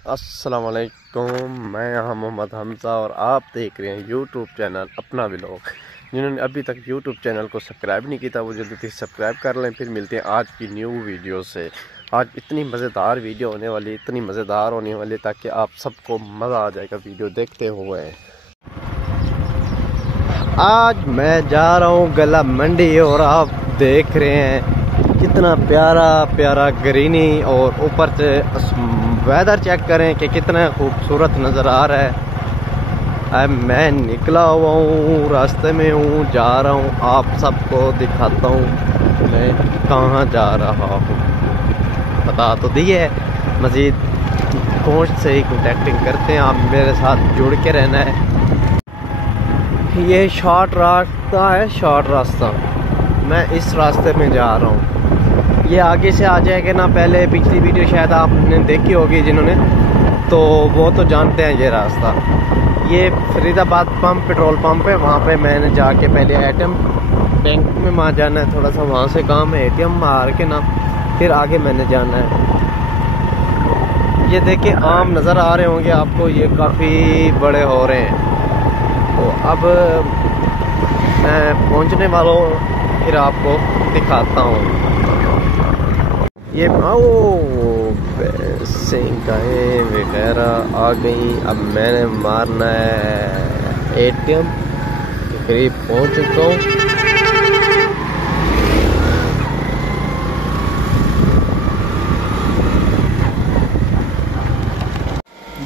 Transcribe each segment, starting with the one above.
अस्सलाम वालेकुम, मैं यहाँ मोहम्मद हमज़ा और आप देख रहे हैं यूट्यूब चैनल अपना व्लॉग। जिन्होंने अभी तक यूट्यूब चैनल को सब्सक्राइब नहीं किया वो जल्दी से सब्सक्राइब कर लें। फिर मिलते हैं आज की न्यू वीडियो से। आज इतनी मज़ेदार वीडियो होने वाली, इतनी मज़ेदार होने वाली ताकि आप सबको मज़ा आ जाएगा वीडियो देखते हुए। आज मैं जा रहा हूँ गला मंडी और आप देख रहे हैं कितना प्यारा प्यारा ग्रीनी और ऊपर से वेदर चेक करें कि कितना खूबसूरत नज़र आ रहा है। मैं निकला हुआ हूँ, रास्ते में हूँ, जा रहा हूँ, आप सबको दिखाता हूँ मैं कहाँ जा रहा हूँ। बता तो दिए, मज़ीद पहुँच से ही कॉन्टेक्टिंग करते हैं, आप मेरे साथ जुड़ के रहना है। ये शॉर्ट रास्ता है, शॉर्ट रास्ता, मैं इस रास्ते में जा रहा हूँ। ये आगे से आ जाएगा ना, पहले पिछली वीडियो शायद आपने देखी होगी जिन्होंने, तो वो तो जानते हैं ये रास्ता। ये फरीदाबाद पंप, पेट्रोल पंप है, वहाँ पे मैंने जाके पहले एटीएम बैंक में वहाँ जाना है, थोड़ा सा वहाँ से काम है, एटीएम मार के ना फिर आगे मैंने जाना है। ये देखिए आम नज़र आ रहे होंगे आपको, ये काफ़ी बड़े हो रहे हैं। तो अब मैं पहुँचने वाला हूँ, फिर आपको दिखाता हूँ। ये गायें वगैरह आ गई। अब मैंने मारना है एटीएम, करीब पहुंच चुका हूँ।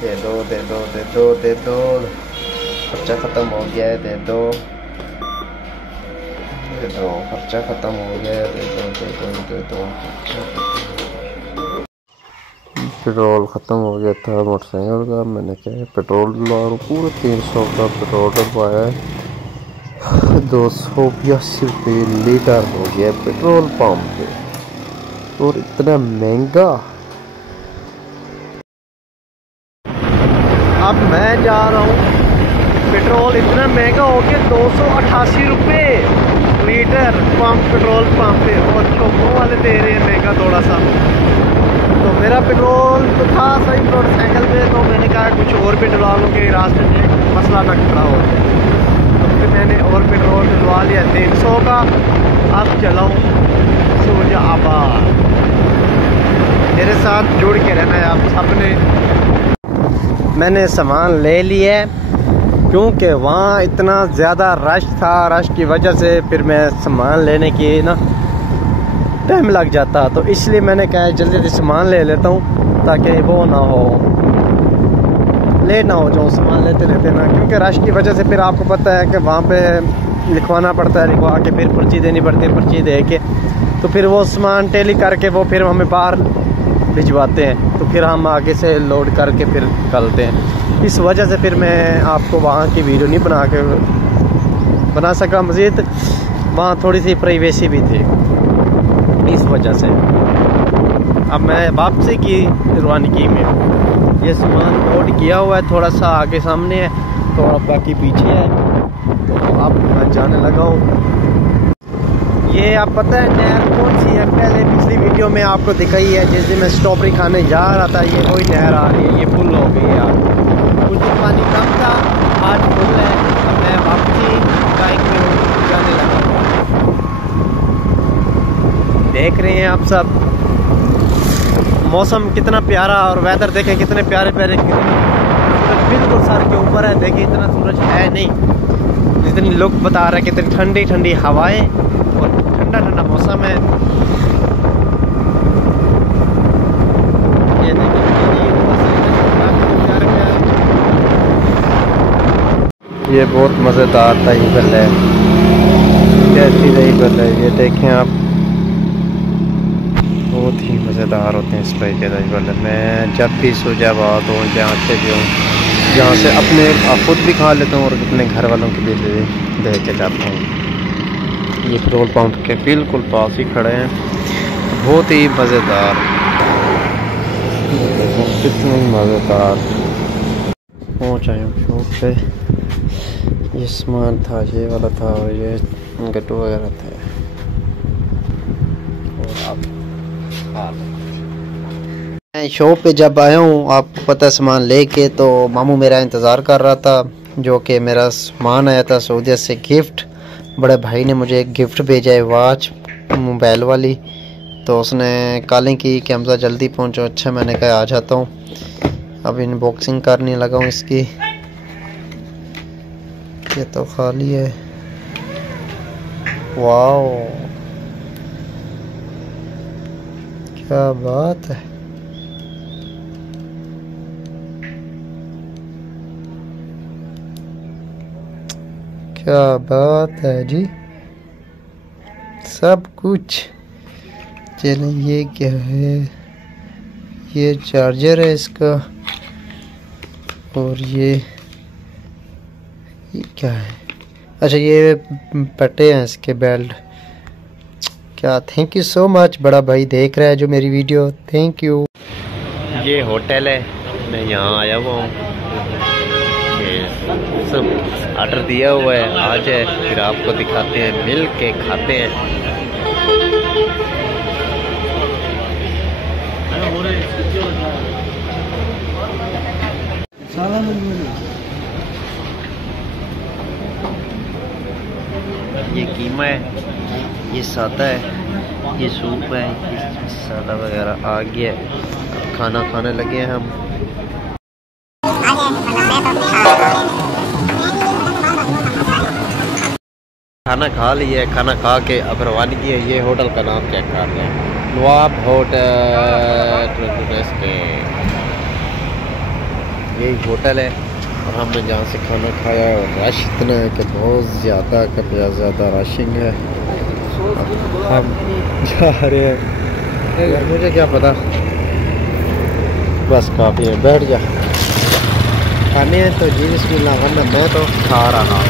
दे दो दे दो दे दो दे दो, खर्चा ख़त्म हो गया है, दे दो दे दो, खर्चा ख़त्म हो गया है, दे दो दे दो दे दो। पेट्रोल ख़त्म हो गया था मोटरसाइकिल का, मैंने क्या पेट्रोल डलवा रहा हूँ, पूरे 300 का पेट्रोल डलवाया है। 282 रुपये लीटर हो गया पेट्रोल पंप पे, और इतना महंगा। अब मैं जा रहा हूँ, पेट्रोल इतना महंगा हो गया, 288 रुपये लीटर पंप, पेट्रोल पंप पे, और चौकों वाले दे रहे हैं महंगा थोड़ा सा। तो मेरा पेट्रोल तो था सही मोटरसाइकिल में, तो मैंने कहा कुछ और भी डलवा लूँ कि रास्ते में मसला ना खड़ा हो जाए। तो फिर मैंने और पेट्रोल डलवा लिया 300 का। अब चलाऊँ सूरजाबाद, मेरे साथ जुड़ के रहना है आप सबने। मैंने सामान ले लिया है क्योंकि वहाँ इतना ज़्यादा रश था, रश की वजह से फिर मैं सामान लेने की ना टाइम लग जाता, तो इसलिए मैंने कहा जल्दी जल्दी सामान ले लेता हूँ ताकि वो ना हो, लेट ना हो जाऊँ सामान लेते लेते ना, क्योंकि रश की वजह से फिर आपको पता है कि वहाँ पे लिखवाना पड़ता है, लिखवा के फिर पर्ची देनी पड़ती है, पर्ची दे के तो फिर वो सामान टैली करके वो फिर हमें बाहर भिजवाते हैं, तो फिर हम आगे से लोड करके फिर निकलते हैं। इस वजह से फिर मैं आपको वहाँ की वीडियो नहीं बना सका। मज़ीद वहाँ थोड़ी सी प्राइवेसी भी थी, इस वजह से। अब मैं वापसी की रवानगी में, ये सामान लोड किया हुआ है, थोड़ा सा आगे सामने है, थोड़ा बाकी पीछे है, तो अब मैं जाने लगा हूँ। ये आप पता है नहर कौन सी है, पहले पिछली वीडियो में आपको दिखाई है, जैसे मैं स्ट्रॉबेरी खाने जा रहा था, ये वही नहर आ रही है, ये फुल हो गई है। आज कुछ दिन पानी कम था, आज फुल है। अब मैं वापसी बाइक में जाने लगा हूँ। देख रहे हैं आप सब मौसम कितना प्यारा, और वेदर देखें कितने प्यारे प्यारे, सूरज बिल्कुल सर के ऊपर है। देखिए इतना सूरज है नहीं, जितनी लोग बता रहे हैं कितनी ठंडी ठंडी हवाएं और ठंडा ठंडा मौसम है। ये ये बहुत मज़ेदार दही बल्ले है, कैसी दही बल्ले है, ये देखें आप, बहुत ही मज़ेदार होते हैं इस टाइप के दही बल्ले। मैं जब भी सूरजाबाद हूँ, जहाँ से भी हूँ, जहाँ से अपने खुद भी खा लेता हूँ और अपने घर वालों के लिए दे के जाता हूँ। ये पेट्रोल पंप के बिल्कुल पास ही खड़े हैं, बहुत ही मज़ेदार, कितने मज़ेदार। पहुँच आए हम शॉप पे, ये सामान था, ये वाला था, और ये गट्टू वगैरह थे, और आप खा लो। मैं शॉप पे जब आया हूँ आपको पता सामान लेके, तो मामू मेरा इंतज़ार कर रहा था, जो कि मेरा सामान आया था सऊदीया से गिफ्ट। बड़े भाई ने मुझे एक गिफ्ट भेजा है, वॉच मोबाइल वाली। तो उसने कॉलिंग की कि हमजा जल्दी पहुँचो। अच्छा मैंने कहा आ जाता हूँ। अब अनबॉक्सिंग करने लगा हूँ इसकी। ये तो खाली है। वाओ क्या बात है। क्या बात है जी, सब कुछ। चलें, ये क्या है? ये चार्जर है इसका। और ये क्या है? अच्छा ये पट्टे हैं इसके, बेल्ट। क्या, थैंक यू सो मच। बड़ा भाई देख रहा है जो मेरी वीडियो, थैंक यू। ये होटल है, मैं यहाँ आया हुआ हूँ। सब ऑर्डर दिया हुआ है, आ जाए फिर आपको दिखाते हैं, मिल के खाते हैं। ये कीमा है, ये सादा है, ये सूप है, ये सादा वगैरह आ गया है। खाना खाने लगे हैं हम। खाना खा लिया है, खाना खा के अब रवानगी है। ये होटल का नाम चेक कर लें, नवाब होटल। यही होटल है और हमने जहाँ से खाना खाया है। और रश इतना है कि बहुत ज़्यादा ज़्यादा रशिंग है। हम जा रहे हैं, मुझे क्या पता, बस काफ़ी है, बैठ जा। खाने हैं तो जी बिस्मिल्लाह, वरना मैं तो खा रहा।